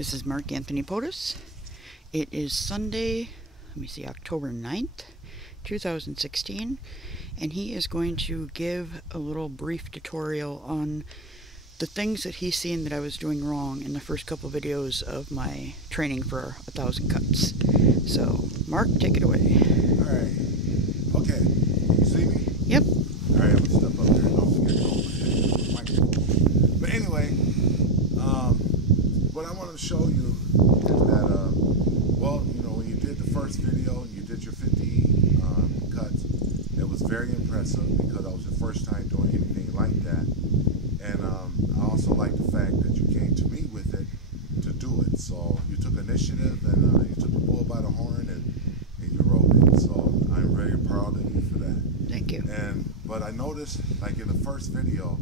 This is Mark Anthony Potus. It is Sunday, October 9th, 2016, and he is going to give a little brief tutorial on the things that he's seen that I was doing wrong in the first couple videos of my training for 1,000 cuts. So, Mark, take it away. Alright. Okay. You see me? Yep. Alright, I'm going to step up there. Don't forget to open the microphone. But anyway, what I want to show you is that, well, you know, when you did the first video and you did your 50 cuts, it was very impressive because that was your first time doing anything like that. And I also like the fact that you came to me with it to do it. So you took initiative and you took the bull by the horn and you rode it. So I'm very proud of you for that. Thank you. But I noticed, like in the first video,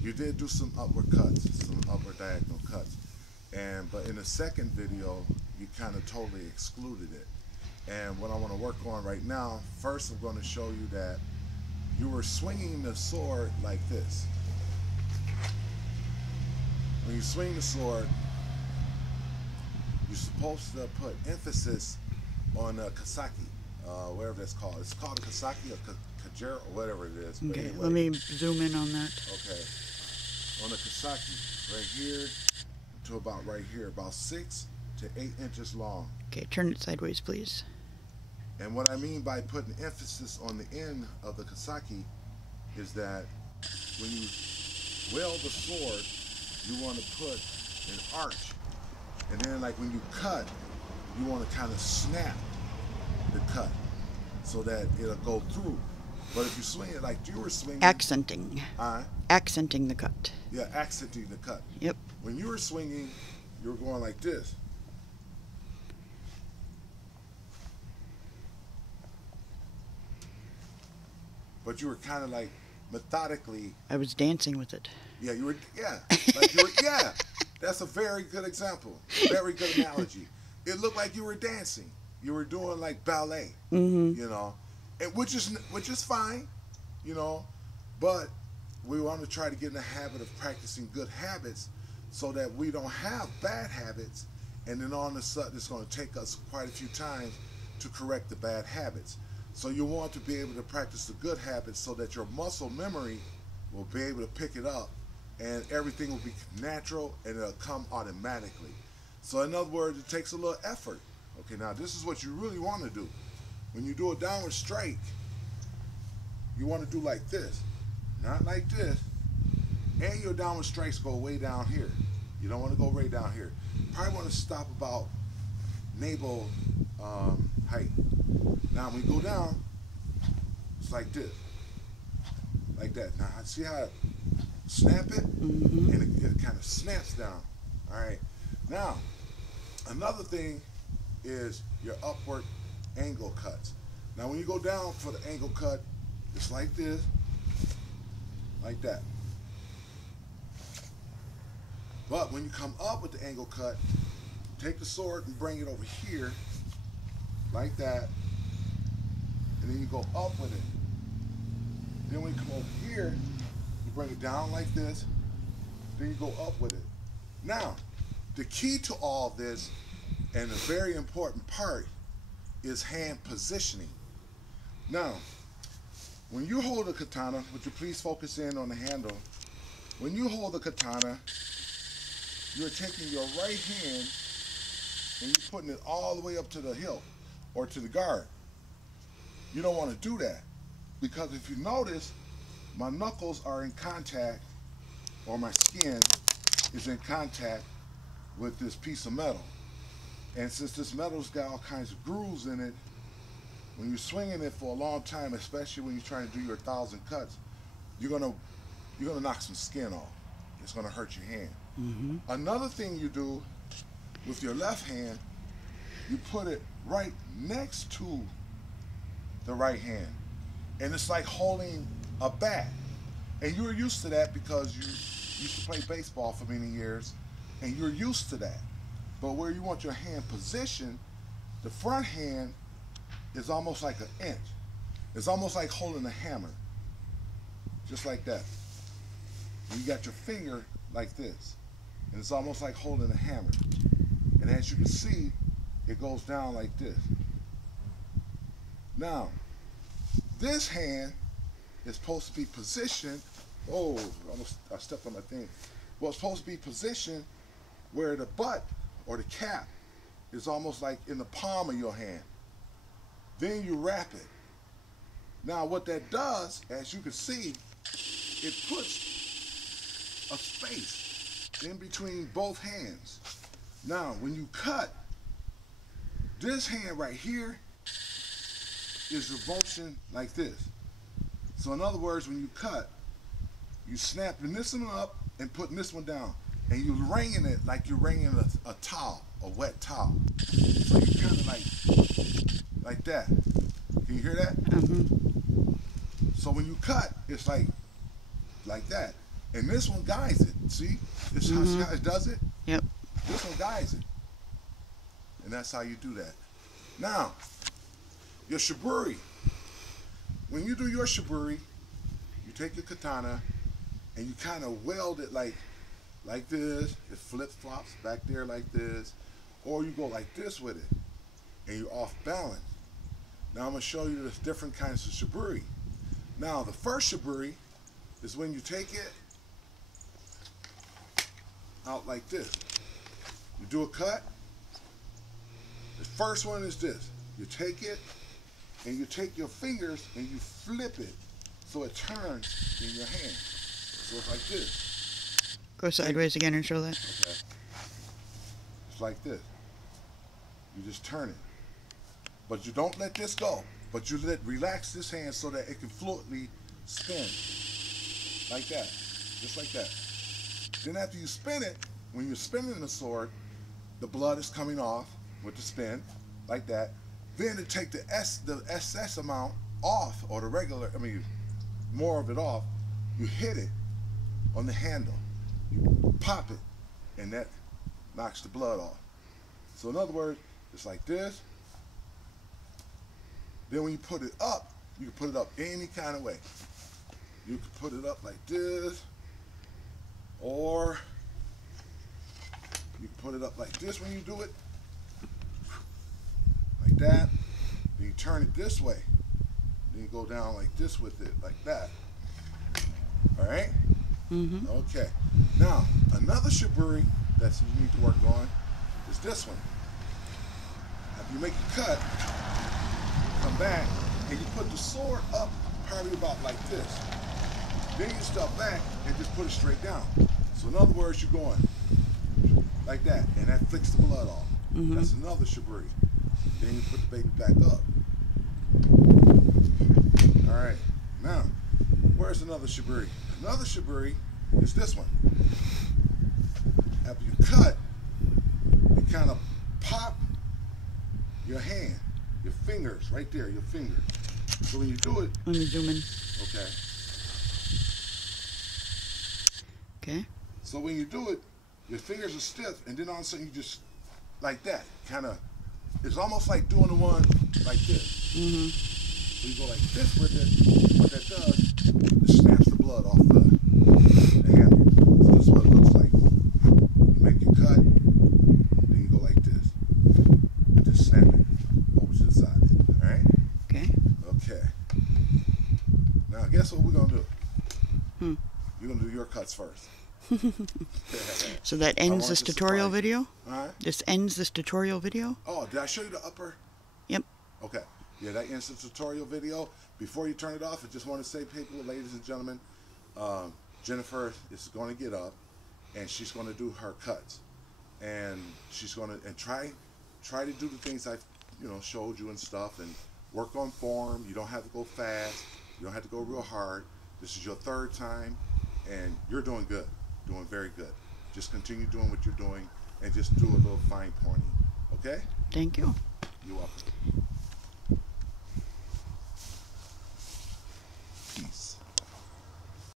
you did do some upward cuts, some upward diagonal cuts. But in the second video, you kind of totally excluded it. And what I want to work on right now, first I'm going to show you that you were swinging the sword like this. When you swing the sword, you're supposed to put emphasis on the kasaki, whatever that's called. It's called a kasaki or kajero or whatever it is. Okay, anyway, let me zoom in on that. Okay. On the kasaki, right here to about right here, about 6 to 8 inches long. Okay, turn it sideways, please. And what I mean by putting emphasis on the end of the kasaki is that when you wield the sword, you want to put an arch. And then like when you cut, you want to kind of snap the cut so that it'll go through. But if you swing it like you were swinging... Accenting. Accenting the cut. Yeah, accenting the cut. Yep. When you were swinging, you were going like this. But you were kind of like methodically. I was dancing with it. Yeah, you were. Yeah, like you were. Yeah, that's a very good example. Very good analogy. It looked like you were dancing. You were doing like ballet. You know, and which is fine. You know, but we want to try to get in the habit of practicing good habits so that we don't have bad habits, and then all of a sudden it's going to take us quite a few times to correct the bad habits. So you want to be able to practice the good habits so that your muscle memory will be able to pick it up and everything will be natural and it'll come automatically. So in other words, it takes a little effort. Okay, now this is what you really want to do. When you do a downward strike, you want to do like this, not like this. And your downward strikes go way down here. You don't want to go way down here. You probably want to stop about navel height. Now when you go down, it's like this, like that. Now see how I snap it, and it kind of snaps down. All right. Now another thing is your upward angle cuts. Now when you go down for the angle cut, it's like this, like that. But when you come up with the angle cut, take the sword and bring it over here, like that, and then you go up with it. Then when you come over here, you bring it down like this, then you go up with it. Now, the key to all this, and a very important part, is hand positioning. Now, when you hold a katana, would you please focus in on the handle? When you hold the katana, you're taking your right hand and you're putting it all the way up to the hilt or to the guard. You don't want to do that because if you notice, my knuckles are in contact, or my skin is in contact with this piece of metal. And since this metal's got all kinds of grooves in it, when you're swinging it for a long time, especially when you're trying to do your 1,000 cuts, you're gonna knock some skin off. It's gonna hurt your hand. Another thing you do with your left hand, you put it right next to the right hand. And it's like holding a bat. And you're used to that because you used to play baseball for many years and you're used to that. But where you want your hand positioned, the front hand is almost like an inch. It's almost like holding a hammer. Just like that. And you got your finger like this. and it's almost like holding a hammer. And as you can see, it goes down like this. Now, this hand is supposed to be positioned. Oh, I stepped on my thing. Well, it's supposed to be positioned where the butt or the cap is almost like in the palm of your hand. Then you wrap it. Now, what that does, as you can see, it puts a space in between both hands. Now, when you cut, this hand right here is the motion like this. So in other words, when you cut, you snapping this one up and putting this one down, and you're wringing it like you're wringing a towel, a wet towel. So you kind of like that. Can you hear that? So when you cut, it's like that. And this one guides it. See? This how it does it? Yep. This one guides it. And that's how you do that. Now, your shiburi. When you do your shiburi, you take your katana and you kind of weld it like this. It flip-flops back there like this. Or you go like this with it and you're off balance. Now I'm going to show you the different kinds of shiburi. Now the first shiburi is when you take it out like this. You do a cut. The first one is this. You take it and you take your fingers and you flip it so it turns in your hand. So it's like this. Go sideways again and show that. Okay. It's like this. You just turn it. But you don't let this go. But you relax this hand so that it can fluidly spin. Like that. Just like that. Then after you spin it, when you're spinning the sword, the blood is coming off with the spin, like that. Then to take the excess amount off, or the regular, more of it off, you hit it on the handle. You pop it, and that knocks the blood off. So in other words, it's like this. Then when you put it up, you can put it up any kind of way. You can put it up like this, or you can put it up like this when you do it, like that. Then you turn it this way. Then you go down like this with it, like that. All right? Okay. Now, another shiburi that you need to work on is this one. After you make a cut, come back, and you put the sword up probably about like this. Then you step back and just put it straight down. So in other words, you're going like that, and that flicks the blood off. That's another shiburi. Then you put the baby back up. All right. Now, where's another shiburi? Another shiburi is this one. After you cut, you kind of pop your hand, your fingers, right there, your fingers. So when you do it, Let me zoom in. okay. Okay. So when you do it, your fingers are stiff, and then all of a sudden you just, like that, kind of, it's almost like doing the one like this. So you go like this with it. What that does, it snaps the blood off the handle. So this is what it looks like. You make your cut, then you go like this, and just snap it over to the side. All right? Okay. Okay. Now guess what we're gonna do? Hmm. You're gonna do your cuts first. So that ends this tutorial video? Alright. This ends this tutorial video? Oh, did I show you the upper? Yep. Okay. Yeah, that ends the tutorial video. Before you turn it off, I just want to say, people, ladies and gentlemen, Jennifer is going to get up and she's going to do her cuts. And she's going to try to do the things I've showed you and stuff, and work on form. You don't have to go fast. You don't have to go real hard. This is your third time, and you're doing good. Doing very good. Just continue doing what you're doing, and just do a little fine pointing. Okay? Thank you. You're welcome.